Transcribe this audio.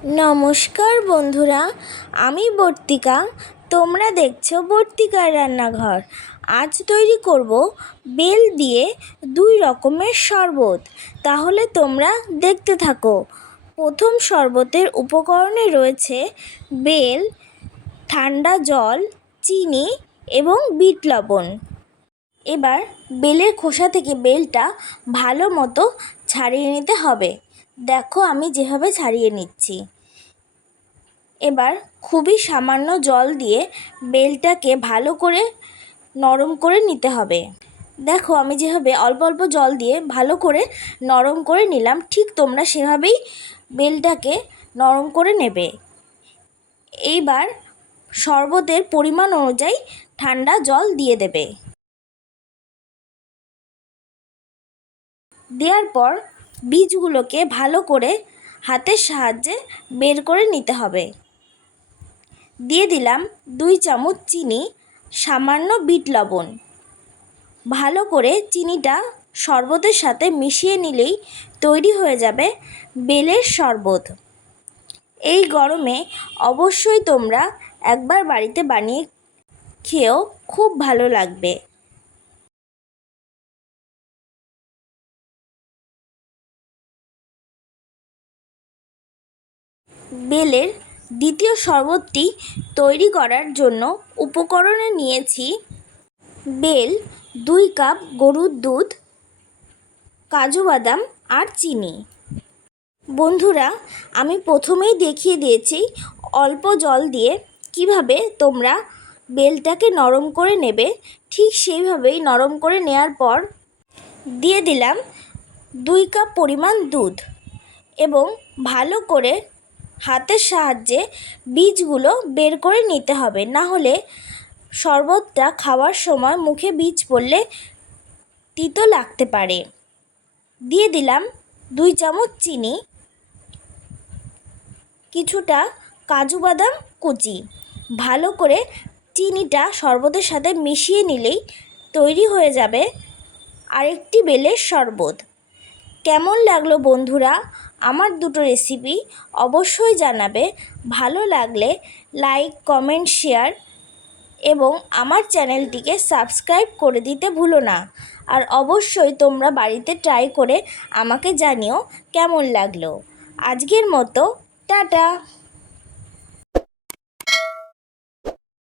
নমস্কার বন্ধুরা, আমি বর্তিকা। তোমরা দেখছো বর্তিকার রান্নাঘর। আজ তৈরি করব বেল দিয়ে 2 রকমের শরবত। তাহলে তোমরা দেখতে থাকো। প্রথম শরবতের উপকরণে রয়েছে বেল, ঠান্ডা জল, চিনি এবং বিট লবণ। এবার বেলের খোসা থেকে বেলটা ভালো মতো ছাড়িয়ে নিতে হবে। দেখো আমি যেভাবে ছাড়িয়ে নিচ্ছি। এবার খুবই সামান্য জল দিয়ে বেলটাকে ভালো করে নরম করে নিতে হবে। দেখো আমি যেভাবে অল্প অল্প জল দিয়ে ভালো করে নরম করে নিলাম, ঠিক তোমরা সেভাবেই বেলটাকে নরম করে নেবে। এইবার শরবতের পরিমাণ অনুযায়ী ঠান্ডা জল দিয়ে দেবে। দেওয়ার পর বীজগুলোকে ভালো করে হাতের সাহায্যে বের করে নিতে হবে। দিয়ে দিলাম 2 চামচ চিনি, সামান্য বিট লবণ। ভালো করে চিনিটা শরবতের সাথে মিশিয়ে নিলেই তৈরি হয়ে যাবে বেলের শরবত। এই গরমে অবশ্যই তোমরা একবার বাড়িতে বানিয়ে খেয়েও খুব ভালো লাগবে। বেলের দ্বিতীয় শরবতটি তৈরি করার জন্য উপকরণে নিয়েছি বেল, 2 কাপ গরুর দুধ, কাজু বাদাম আর চিনি। বন্ধুরা, আমি প্রথমেই দেখিয়ে দিয়েছি অল্প জল দিয়ে কিভাবে তোমরা বেলটাকে নরম করে নেবে। ঠিক সেইভাবেই নরম করে নেওয়ার পর দিয়ে দিলাম 2 কাপ পরিমাণ দুধ এবং ভালো করে হাতের সাহায্যে বীজগুলো বের করে নিতে হবে, না হলে শরবতটা খাওয়ার সময় মুখে বীজ পড়লে তিতো লাগতে পারে। দিয়ে দিলাম 2 চামচ চিনি, কিছুটা কাজু বাদাম কুচি। ভালো করে চিনিটা শরবতের সাথে মিশিয়ে নিলেই তৈরি হয়ে যাবে আরেকটি বেলের শরবত। কেমন লাগলো বন্ধুরা আমার দুটো রেসিপি? অবশ্যই জানাবে। ভালো লাগলে লাইক, কমেন্ট, শেয়ার এবং আমার চ্যানেলটিকে সাবস্ক্রাইব করে দিতে ভুলো না। আর অবশ্যই তোমরা বাড়িতে ট্রাই করে আমাকে জানিও কেমন লাগলো। আজকের মতো টাটা।